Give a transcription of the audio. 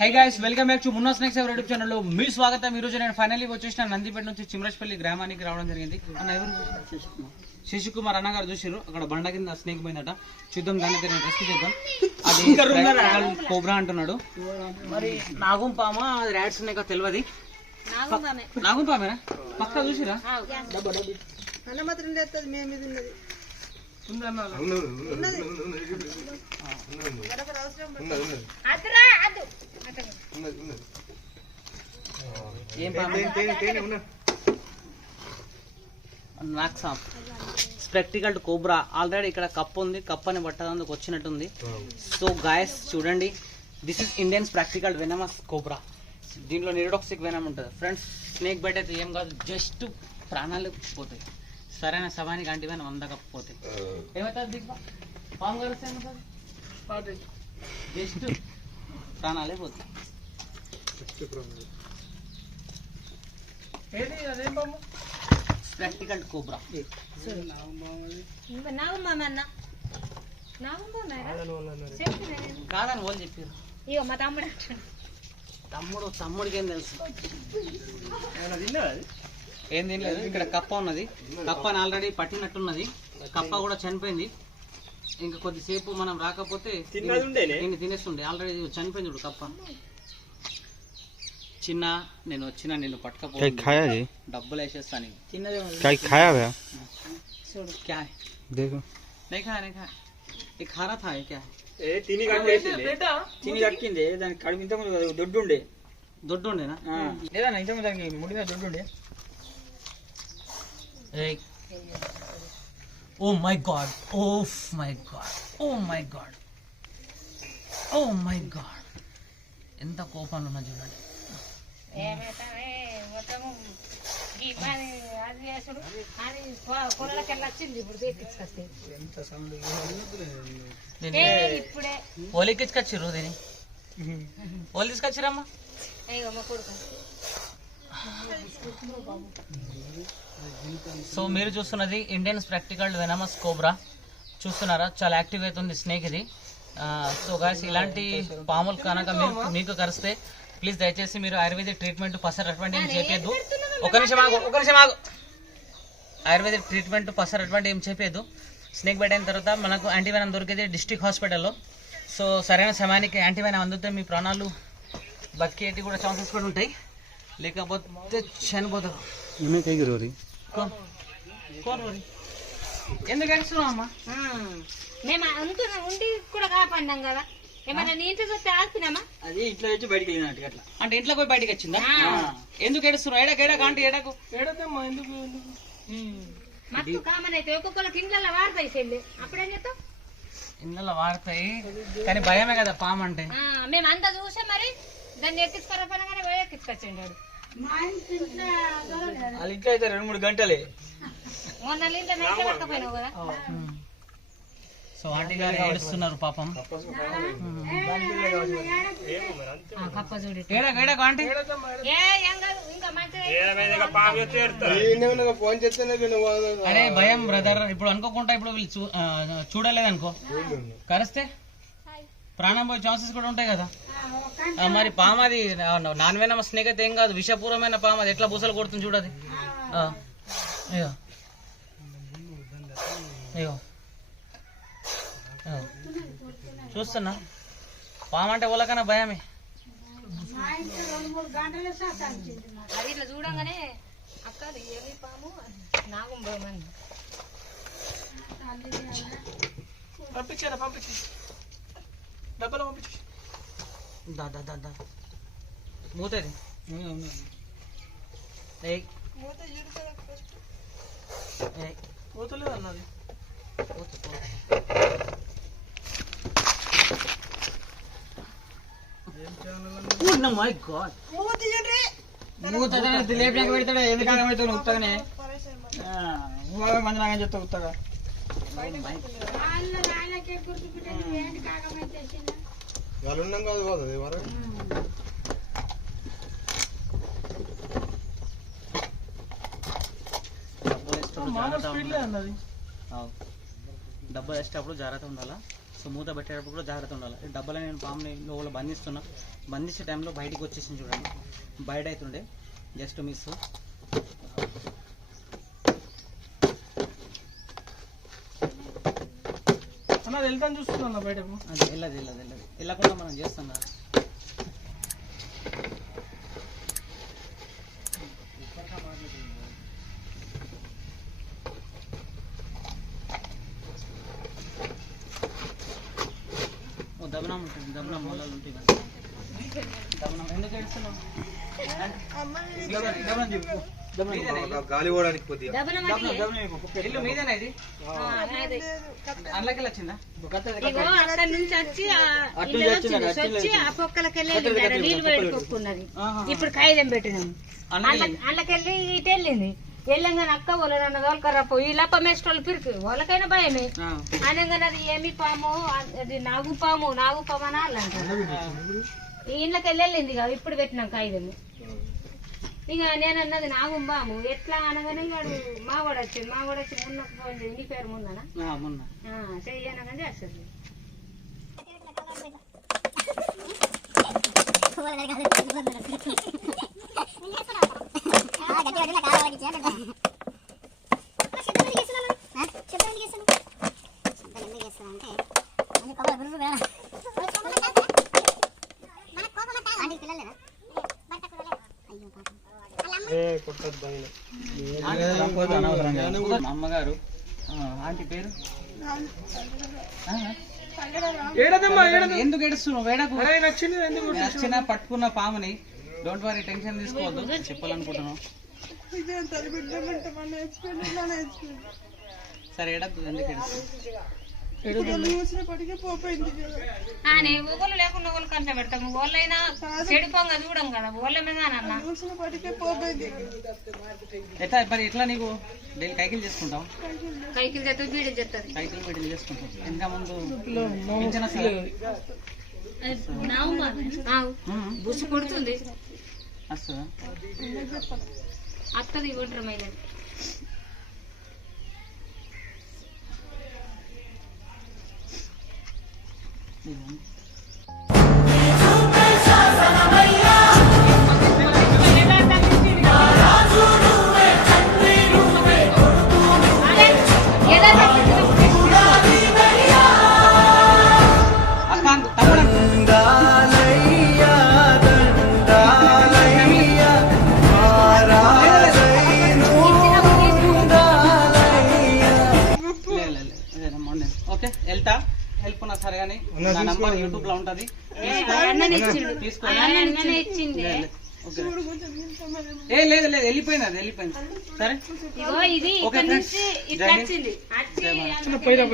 Hi guys, welcome back to Munna snacks ever YouTube channel లో మీ స్వాగతం. ఈ రోజు నేను ఫైనల్లీ వచ్చేసిన నందిపేట నుంచి చిమ్రష్పల్లి గ్రామానికి రావడం జరిగింది. అన్న ఎవరు? శశికుమార్ అన్నగారు చూసారు అక్కడ బండ కింద స్నేక్ పోయిందట. చూద్దాం, దాన్ని రెస్క్యూ చేద్దాం. అది కోబ్రా అంటున్నాడు. మరి నాగం పామా అది ర్యాట్స్ ఉన్నాయో తెలియదు. నాగం పామేనా? పక్కా చూసిరా? Spectacle cobra. ఆల్రెడీ ఇక్కడ కప్ ఉంది, కప్ అని పట్టడానికి వచ్చినట్టుంది. సో గాయస్ చూడండి, this is Indian practical venomous cobra. దీంట్లో నిరోటాక్సిక్ వెనమ్ ఉంటుంది ఫ్రెండ్స్. స్నేక్ బైట్ అయితే ఏం కాదు, జస్ట్ ప్రాణాలు పోతాయి. సరైన సమయానికి అంటివైనా అందకపోతే ఏమవుతుంది? పాము కలిస్తే ఏమవుతుంది? జస్ట్ ప్రాణాలే పోతాయి. ప్రాక్టికల్ కోబ్రా కాదని వాళ్ళు చెప్పారు. తమ్ముడికి ఏం తెలుసు? ఏం తినలేదు. ఇక్కడ కప్ప ఉన్నది. కప్పని ఆల్రెడీ పట్టినట్టున్నది. కప్ప కూడా చనిపోయింది. ఇంకా కొద్దిసేపు మనం రాకపోతే తినేస్తుండే. ఆల్రెడీ చనిపోయింది చూడు కప్ప. చిన్న నేను వచ్చిన నిన్ను పట్టుకపోతే డబ్బులు వేసేస్తాను. దొడ్డుండే దొడ్డుండేనా? లేదా ఇంతకుముందు దానికి ముడి మీద దొడ్డుండే. Oh my God, oh my God, oh my God, oh my God, ఎంత కోపంలో ఉన్నా చూడండి. ఓలి తీసుకొచ్చిర్రు, దీన్ని ఓలి తీసుకొచ్చిరమ్మా. సో మీరు చూస్తున్నది ఇండియన్ ప్రాక్టికల్ వెనమస్ కోబ్రా. చూస్తున్నారా, చాలా యాక్టివ్ అవుతుంది స్నేక్ ఇది. సో గాయస్, ఇలాంటి పాములు కనుక మీకు కరిస్తే ప్లీజ్ దయచేసి మీరు ఆయుర్వేదిక్ ట్రీట్మెంట్ పసర్ అటువంటి ఏం చేపేద్దు. ఒక నిమిషం ఆగు. ఆయుర్వేదిక్ ట్రీట్మెంట్ పసర్ అటువంటి ఏం చేపేద్దు. స్నేక్ బైట్ అయిన తర్వాత మనకు యాంటీవెనం దొరికేది డిస్ట్రిక్ట్ హాస్పిటల్లో. సో సరైన సమయానికి యాంటీవెనం అందుతే మీ ప్రాణాలు బతికేటి కూడా ఛాన్సెస్ కూడా ఉంటాయి, లేకపోతే చనిపోతారు. ఎందుకు ఏడుస్తున్నావు అమ్మా? మేము ఉండి కూడా కాపాడినాం కదా. ఏమన్నా నీ ఇంట్లో చూస్తే ఆడుతున్నామా? అది ఇంట్లో వచ్చి బయటకు వెళ్ళినట్టు అట్లా. అంటే ఇంట్లో పోయి బయటకు వచ్చిందా? ఎందుకు ఏడుస్తున్నావు? ఏడకు ఆంటీ ఏడకు. ఏడకమ్మా, ఎందుకు? మత్తు కామన్ అయితే ఒక్కొక్కరికి ఇండ్లలో వాడతాయి చెల్లి. అప్పుడేం చేస్తావు? ఇండ్లలో వాడతాయి కానీ భయమే కదా పాము అంటే. మేము అంతా చూసా మరి దాన్ని ఎక్కించుకోరపనగానే వేరే ఎక్కించుకొచ్చిండు. వాళ్ళ ఇంట్లో అయితే 2-3 గంటలే. మొన్న ఇంట్లో నైట్ పట్టకపోయినావు కదా. సో ఆంటీ గారు ఏడుస్తున్నారు పాపం. అరే భయం బ్రదర్. ఇప్పుడు అనుకోకుండా ఇప్పుడు వీళ్ళు చూడలేదనుకో, కరిస్తే ప్రాణం పోయే ఛాన్సెస్ కూడా ఉంటాయి కదా. మరి పాము అది నాన్ వెనమస్ స్నేక్ అయితే ఏం కాదు, విషపూర్వమైన పాము. అది ఎట్లా బూసలు కొడుతుంది చూడది. అయ్యో అయ్యో చూస్తున్నా, పాము అంటే వాళ్ళకన్నా భయమే. అది ఇట్లా చూడంగానే అక్క నాగుంబమని పంపించారా పంపించి డబ్బులు పంపించి దా దా దా దా మూతది ఏయ్ ఏయ్ పోతలేదు అన్నది మై గాడ్ మూత లేపినాక పెడతాడు ఎందుకు ఆగమవుతాడు ఉత్తగానే మంది నాగని చెప్తా ఉత్తగా వాళ్ళు ఉన్నాం కాదు పోతుంది వరకు డబ్బా వేసేటప్పుడు జాగ్రత్త ఉండాలా. సో మూత పెట్టేటప్పుడు కూడా జాగ్రత్త ఉండాలి. ఈ డబ్బాలో నేను పాముని లోపల బంధిస్తున్నా. బంధించే టైంలో బయటికి వచ్చేసింది చూడండి, బయట అవుతుండే జస్ట్ మిస్. అన్నది వెళ్తాను చూస్తున్నా బయటకు. అది వెళ్ళదు వెళ్ళదు వెళ్ళదు వెళ్ళకుండా మనం చేస్తాం కదా. దబనం ఉంటుంది, దబనం మూలాలు ఉంటాయి కదా. దబనం ఎందుకు ఏడుస్తున్నావు? గాలి పోవడానికి కొద్దిగా ఇల్లు మీదేనా ఇది? అందులోకి వచ్చిందా? అక్కడ నుంచి వచ్చి ఆ పొక్కలకెళ్ళి నీళ్ళు పెట్టుకున్నది. ఇప్పుడు కాగితం పెట్టినాము. అందులోకెళ్ళి ఇటు వెళ్ళింది. వెళ్ళంగానే అక్క వాళ్ళు నన్ను తోలుకరాపో ఈ లప్ప మేస్టోళ్ళు పిరికి వాళ్ళకైనా భయమే. అనగానే అది ఏమి పాము, అది నాగు పాము అని వాళ్ళంటారు. ఈ ఇంట్లోకి వెళ్ళింది ఇక ఇప్పుడు పెట్టినాం కాగితం. ఇక నేను అన్నది నాగుంబాము ఎట్లా అనగానే వాడు మావాడు వచ్చి మున్నకు ఫోన్ చేసి నీ పేరు ముందనా చెయ్యనగానే చేస్తుంది. మా అమ్మగారు ఆంటీ పేరు ఎందుకు ఏడుస్తున్నావు? వేడకు నచ్చిన పట్టుకున్న పాముని. డోంట్ వరీ, టెన్షన్ తీసుకోవద్దు. చెప్పాలనుకుంటున్నావు సరే ఏడద్దు. ఎందుకు ఏడుస్తున్నావు? ఊళ్ళు లేకుండా ఊళ్ళు కంట పెడతాము. ఊళ్ళైనా చెడిపోంగా చూడం కదా ఊళ్ళ మీద ఎట్లా మరి ఎట్లా నీకు డైలీ కైకిలు చేసుకుంటావు? కైకిలు చేస్తాం, బీడీలు చేస్తారు. కైకిలు బీడీలు చేసుకుంటావు. ఇంకా ముందు బుసు కొడుతుంది వస్తుందా? అత్తది ఒంటరి మైదా ఓకే వెళ్తా. హెల్ప్ ఉన్నా సరే కానీ నా నంబర్ యూట్యూబ్ లో ఉంటది, తీసుకో. ఏ లేదు లేదు వెళ్ళిపోయింది, అది వెళ్ళిపోయింది. సరే ఇది ఓకే ఫ్రెండ్స్. పోయినా